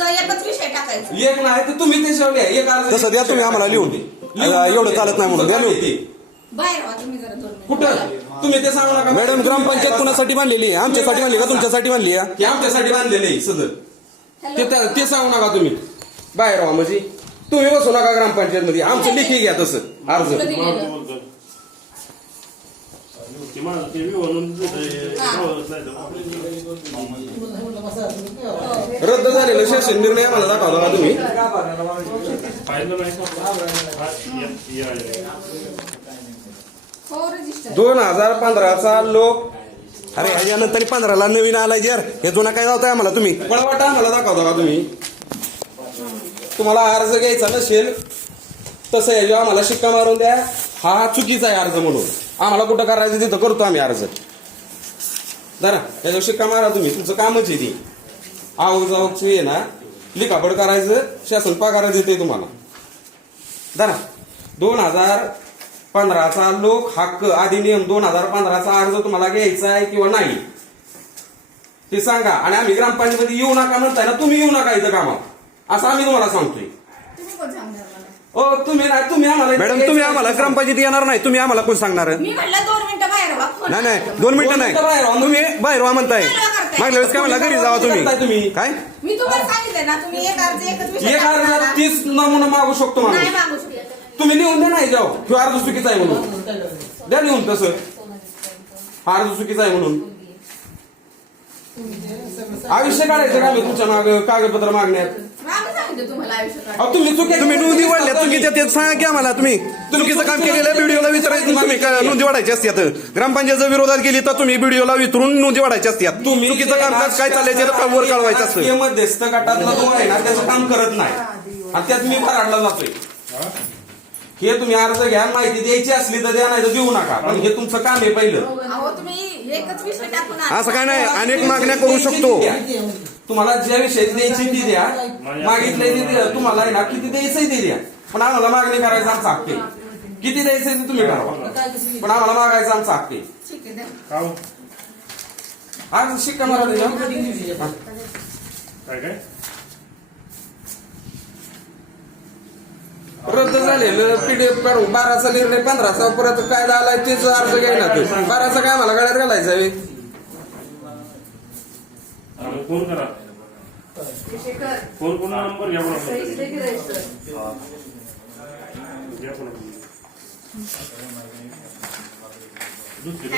अर्ज एकच विषय टाकायचा. एक नाही तर तुम्ही त्याच्यावर लिहा. एक अर्ज तसं द्या तुम्ही आम्हाला लिहून. आता एवढं चालत नाही म्हणून. द्या लिहून. ते. बाहेर व्हा तुम्ही जरा दोन मिनिटं. कुठं? तुम्ही ते सांगू नका. मॅडम ग्रामपंचायत कुणासाठी बांधलेली आहे? आमच्यासाठी बांधली का तुमच्यासाठी बांधली आहे? की आमच्यासाठी बांधलेले आहे सदर. हॅलो. ते त्या- ते सांगू नका तुम्ही. बाहेर व्हा म्हणजे तुम्ही बसू नका ग्रामपंचायत मध्ये आमचं लेखी घ्या तसं. अर्ज. कुठं दिलेलं? रद्द झालेलं शासन निर्णय आम्हाला दाखवता का तुम्ही? हो दोन हजार पंधराचा लोक अरे ह्याच्यानंतर पंधराला नवीन आलाय जर. हे जुना काय जावताय आम्हाला तुम्ही? पळवाटा आम्हाला दाखवता का तुम्ही? तुम्हाला अर्ज घ्यायचा नसेल तसं याच्यावर आम्हाला शिक्का मारून द्या. हा चुकीचा आहे अर्ज म्हणून. आम्हाला कुठं करायचं तिथं करतो आम्ही अर्ज. जरा याच्यावर शिक्का मारा तुम्ही. तुमचं कामच आहे ती. आवक जावकचं आहे ना. लिखापड करायचं शासन पगार देते तुम्हाला. जरा दोन हजार पंधराचा लोक हक्क अधिनियम दोन हजार पंधराचा अर्ज तुम्हाला घ्यायचा आहे किंवा नाही? ते सांगा. आणि आम्ही ग्रामपंचायतीमध्ये येऊ नका म्हणताय ना तुम्ही येऊ नका इथं कामात असं आम्ही तुम्हाला सांगतोय. ओ तुम्ही नाही तुम्ही आम्हाला मॅडम तुम्ही आम्हाला ग्रामपंचायत येणार नाही. तुम्ही आम्हाला कोण सांगणार? मी म्हटलं दोन मिनिटं बाहेर व्हा. फोन नाही नाही. दोन मिनिटं नाही. तुम्ही बाहेर व्हा म्हणताय. मागल्या वेळेस काय म्हणला घरी जावा तुम्ही? काय मी तुम्हाला सांगितलं ना तुम्ही एक अर्ज एकच विषय एक अर्ज. तीस नमुना मागू शकतो नाही माणूस मागू शकत. तुम्ही लिहून द्या नाही जाऊ किंवा अर्ज चुकीचा आहे म्हणून. द्या लिहून तसं. हा अर्ज चुकीचा आहे म्हणून. आयुष्य काढायचं का आम्ही तुमच्या माग कागदपत्र मागण्यात? सांगितलं तुम्हाला आयुष्यात अहो, तुम्ही चुकी तुम्ही नोंदी वाढल्या. चुकीच्या ते सांगा की आम्हाला. तुम्ही चुकीचं काम केलेलं व्हिडिओला विचारायचं तुम्ही नोंदी वाढायची असतात ग्रामपंचायत विरोधात गेली तर तुम्ही व्हिडिओला विचारून नोंदी वाढायची असतात तुम्ही चुकीचं काम काय- काय चाललंय ते तर वर कळवायचं राजकीय असतं मध्यस्थ गटातला जो आहे ना त्याचं काम करत नाही. आणि त्यात मी फराडला जातोय. हे तुम्ही अर्ज घ्या माहिती द्यायची असली तर द्या नाही तर देऊ नका. पण हे तुमचं काम आहे पहिलं. अहो तुम्ही असं काय नाही अनेक मागण्या करू शकतो. तुम्हाला ज्या विषयी द्यायची ती द्या. द्या. तुम्हाला आहे ना किती द्यायचंय ते द्या. पण आम्हाला मागणी करायचं आमचं हक्क किती द्यायचंय ते तुम्ही ठरवा. पण आम्हाला मागायचं आमचं हक्क. आज शिक्का हा. काय काय? रद्द झालेलं पीडीएफ काढून बाराचा निर्णय पंधराचा परत कायदा आलाय तेच अर्ज घ्यायला तो बाराचा काय मला गळ्यात घालायचा आहे? फोन करा. फोन नंबर घ्या दुसरी